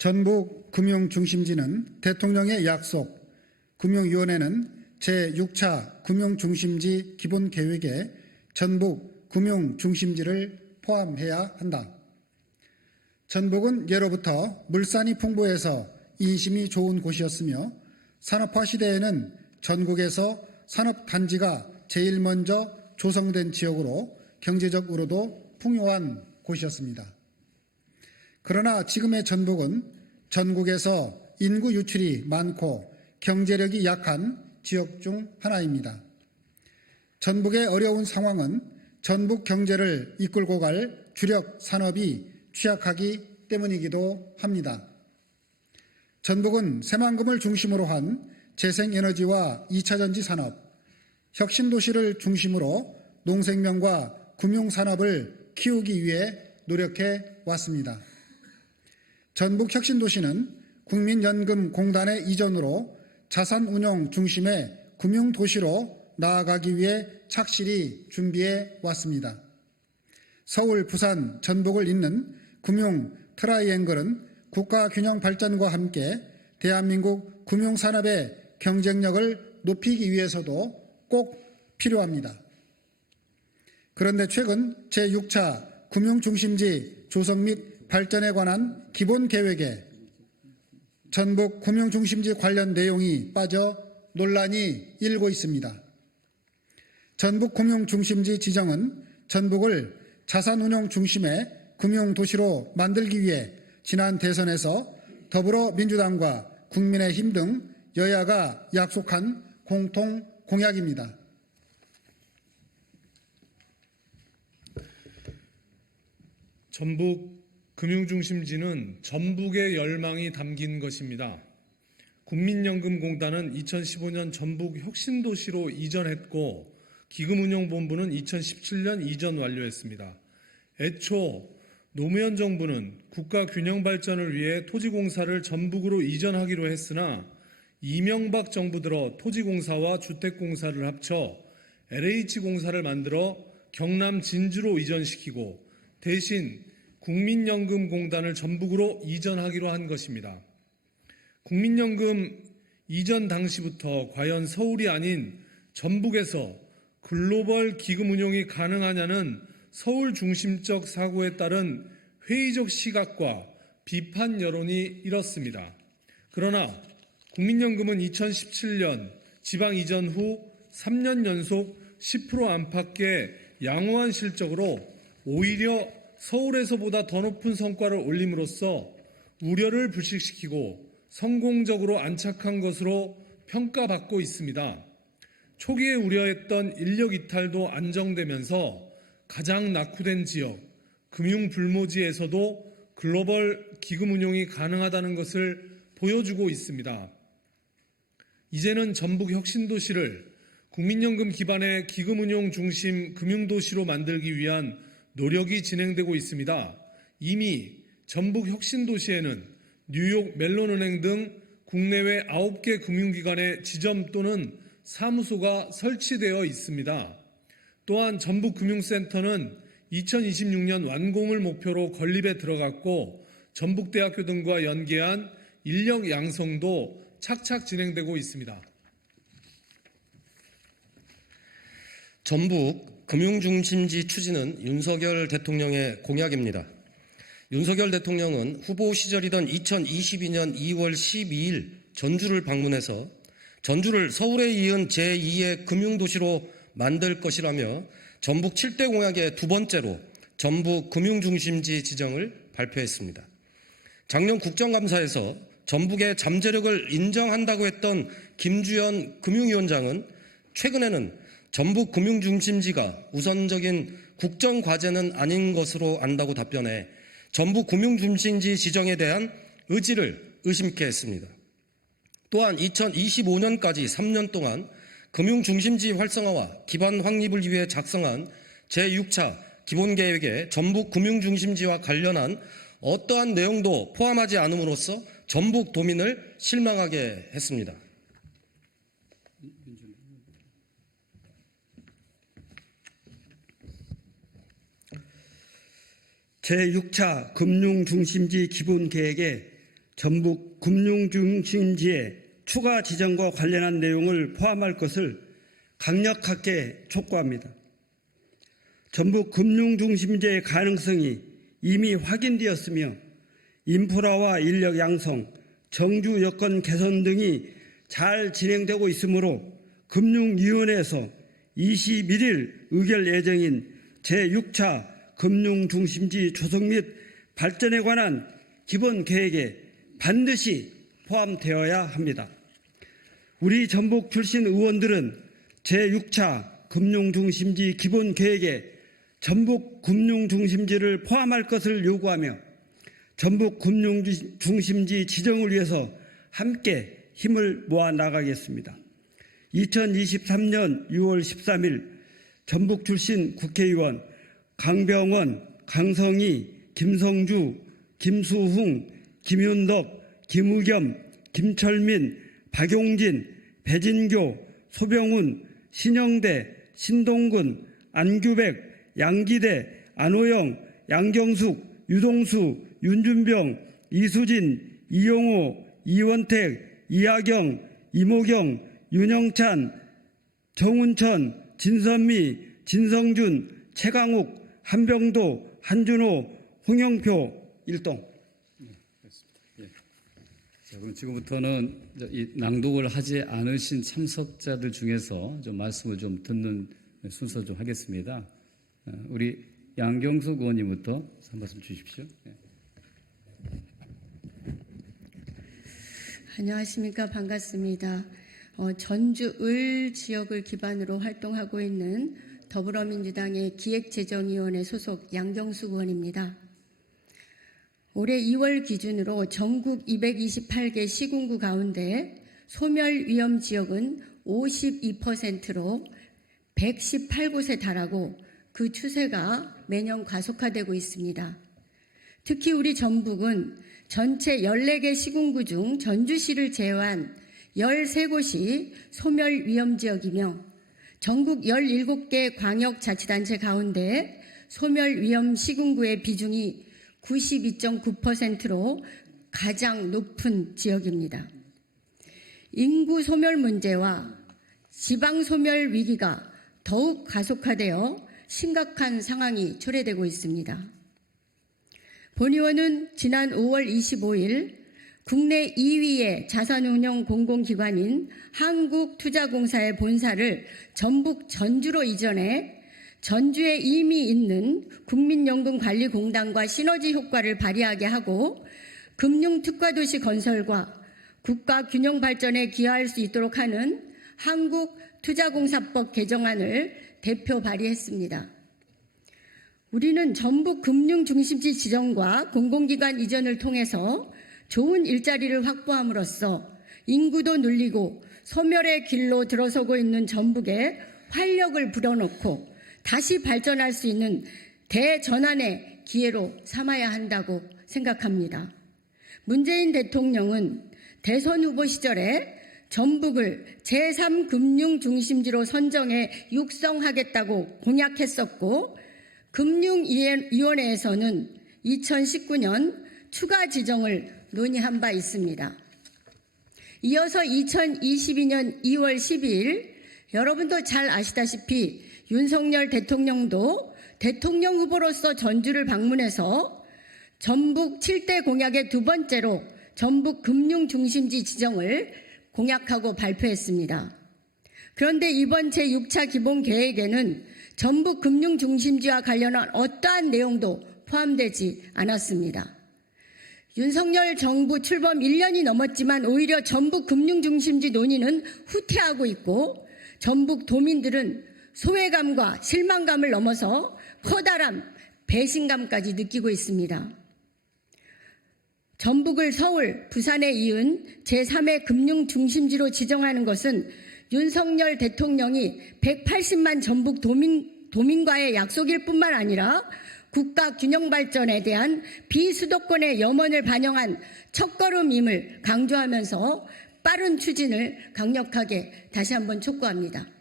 전북 금융중심지는 대통령의 약속, 금융위원회는 제6차 금융중심지 기본계획에 전북 금융중심지를 포함해야 한다. 전북은 예로부터 물산이 풍부해서 인심이 좋은 곳이었으며 산업화 시대에는 전국에서 산업단지가 제일 먼저 조성된 지역으로 경제적으로도 풍요한 곳이었습니다. 그러나 지금의 전북은 전국에서 인구 유출이 많고 경제력이 약한 지역 중 하나입니다. 전북의 어려운 상황은 전북 경제를 이끌고 갈 주력 산업이 취약하기 때문이기도 합니다. 전북은 새만금을 중심으로 한 재생에너지와 2차전지 산업, 혁신도시를 중심으로 농생명과 금융산업을 키우기 위해 노력해 왔습니다. 전북혁신도시는 국민연금공단의 이전으로 자산운용 중심의 금융도시로 나아가기 위해 착실히 준비해 왔습니다. 서울, 부산, 전북을 잇는 금융 트라이앵글은 국가균형 발전과 함께 대한민국 금융산업의 경쟁력을 높이기 위해서도 꼭 필요합니다. 그런데 최근 제6차 금융중심지 조성 및 발전에 관한 기본계획에 전북 금융중심지 관련 내용이 빠져 논란이 일고 있습니다. 전북 금융중심지 지정은 전북을 자산운용 중심의 금융도시로 만들기 위해 지난 대선에서 더불어민주당과 국민의힘 등 여야가 약속한 공통 공약입니다. 전북 금융중심지는 전북의 열망이 담긴 것입니다. 국민연금공단은 2015년 전북 혁신도시로 이전했고 기금운용본부는 2017년 이전 완료했습니다. 애초 노무현 정부는 국가균형 발전을 위해 토지공사를 전북으로 이전하기로 했으나 이명박 정부 들어 토지공사와 주택공사를 합쳐 LH공사를 만들어 경남 진주로 이전시키고 대신 국민연금공단을 전북으로 이전하기로 한 것입니다. 국민연금 이전 당시부터 과연 서울이 아닌 전북에서 글로벌 기금 운용이 가능하냐는 서울 중심적 사고에 따른 회의적 시각과 비판 여론이 일었습니다. 그러나 국민연금은 2017년 지방 이전 후 3년 연속 10% 안팎의 양호한 실적으로 오히려 서울에서보다 더 높은 성과를 올림으로써 우려를 불식시키고 성공적으로 안착한 것으로 평가받고 있습니다. 초기에 우려했던 인력 이탈도 안정되면서 가장 낙후된 지역, 금융불모지에서도 글로벌 기금 운용이 가능하다는 것을 보여주고 있습니다. 이제는 전북 혁신도시를 국민연금 기반의 기금 운용 중심 금융도시로 만들기 위한 노력이 진행되고 있습니다. 이미 전북 혁신도시에는 뉴욕 멜론은행 등 국내외 9개 금융기관의 지점 또는 사무소가 설치되어 있습니다. 또한 전북금융센터는 2026년 완공을 목표로 건립에 들어갔고 전북대학교 등과 연계한 인력 양성도 착착 진행되고 있습니다. 전북 금융중심지 추진은 윤석열 대통령의 공약입니다. 윤석열 대통령은 후보 시절이던 2022년 2월 12일 전주를 방문해서 전주를 서울에 이은 제2의 금융도시로 만들 것이라며 전북 7대 공약의 두 번째로 전북 금융중심지 지정을 발표했습니다. 작년 국정감사에서 전북의 잠재력을 인정한다고 했던 김주현 금융위원장은 최근에는 전북 금융중심지가 우선적인 국정과제는 아닌 것으로 안다고 답변해 전북 금융중심지 지정에 대한 의지를 의심케 했습니다. 또한 2025년까지 3년 동안 금융중심지 활성화와 기반 확립을 위해 작성한 제6차 기본계획에 전북 금융중심지와 관련한 어떠한 내용도 포함하지 않음으로써 전북 도민을 실망하게 했습니다. 제6차 금융중심지 기본계획에 전북 금융중심지의 추가 지정과 관련한 내용을 포함할 것을 강력하게 촉구합니다. 전북 금융중심지의 가능성이 이미 확인되었으며 인프라와 인력 양성, 정주 여건 개선 등이 잘 진행되고 있으므로 금융위원회에서 21일 의결 예정인 제6차 금융중심지 조성 및 발전에 관한 기본 계획에 반드시 포함되어야 합니다. 우리 전북 출신 의원들은 제6차 금융중심지 기본 계획에 전북 금융중심지를 포함할 것을 요구하며 전북 금융중심지 지정을 위해서 함께 힘을 모아 나가겠습니다. 2023년 6월 13일 전북 출신 국회의원 강병원, 강성희, 김성주, 김수흥, 김윤덕, 김의겸, 김철민, 박용진, 배진교, 소병훈, 신영대, 신동근, 안규백, 양기대, 안호영, 양경숙, 유동수, 윤준병, 이수진, 이용호, 이원택, 이하경, 이모경, 윤영찬, 정운천, 진선미, 진성준, 최강욱, 한병도, 한준호, 홍영표, 일동. 자, 그럼 지금부터는 이 낭독을 하지 않으신 참석자들 중에서 좀 말씀을 좀 듣는 순서 좀 하겠습니다. 우리 양경숙 의원님부터 한 말씀 주십시오. 안녕하십니까. 반갑습니다. 전주 을 지역을 기반으로 활동하고 있는 더불어민주당의 기획재정위원회 소속 양경숙 의원입니다. 올해 2월 기준으로 전국 228개 시군구 가운데 소멸위험지역은 52%로 118곳에 달하고 그 추세가 매년 가속화되고 있습니다. 특히 우리 전북은 전체 14개 시군구 중 전주시를 제외한 13곳이 소멸위험지역이며 전국 17개 광역자치단체 가운데 소멸위험 시군구의 비중이 92.9%로 가장 높은 지역입니다. 인구 소멸 문제와 지방 소멸 위기가 더욱 가속화되어 심각한 상황이 초래되고 있습니다. 본 의원은 지난 5월 25일 국내 2위의 자산운용 공공기관인 한국투자공사의 본사를 전북 전주로 이전해 전주에 이미 있는 국민연금관리공단과 시너지 효과를 발휘하게 하고 금융특화도시 건설과 국가 균형 발전에 기여할 수 있도록 하는 한국투자공사법 개정안을 대표 발의했습니다. 우리는 전북 금융중심지 지정과 공공기관 이전을 통해서 좋은 일자리를 확보함으로써 인구도 늘리고 소멸의 길로 들어서고 있는 전북에 활력을 불어넣고 다시 발전할 수 있는 대전환의 기회로 삼아야 한다고 생각합니다. 문재인 대통령은 대선 후보 시절에 전북을 제3금융중심지로 선정해 육성하겠다고 공약했었고 금융위원회에서는 2019년 추가 지정을 논의한 바 있습니다. 이어서 2022년 2월 12일 여러분도 잘 아시다시피 윤석열 대통령도 대통령 후보로서 전주를 방문해서 전북 7대 공약의 두 번째로 전북 금융중심지 지정을 공약하고 발표했습니다. 그런데 이번 제6차 기본계획에는 전북 금융중심지와 관련한 어떠한 내용도 포함되지 않았습니다. 윤석열 정부 출범 1년이 넘었지만 오히려 전북 금융중심지 논의는 후퇴하고 있고 전북 도민들은 소외감과 실망감을 넘어서 커다란 배신감까지 느끼고 있습니다. 전북을 서울, 부산에 이은 제3의 금융중심지로 지정하는 것은 윤석열 대통령이 180만 전북 도민과의 약속일 뿐만 아니라 국가 균형 발전에 대한 비수도권의 염원을 반영한 첫걸음임을 강조하면서 빠른 추진을 강력하게 다시 한번 촉구합니다.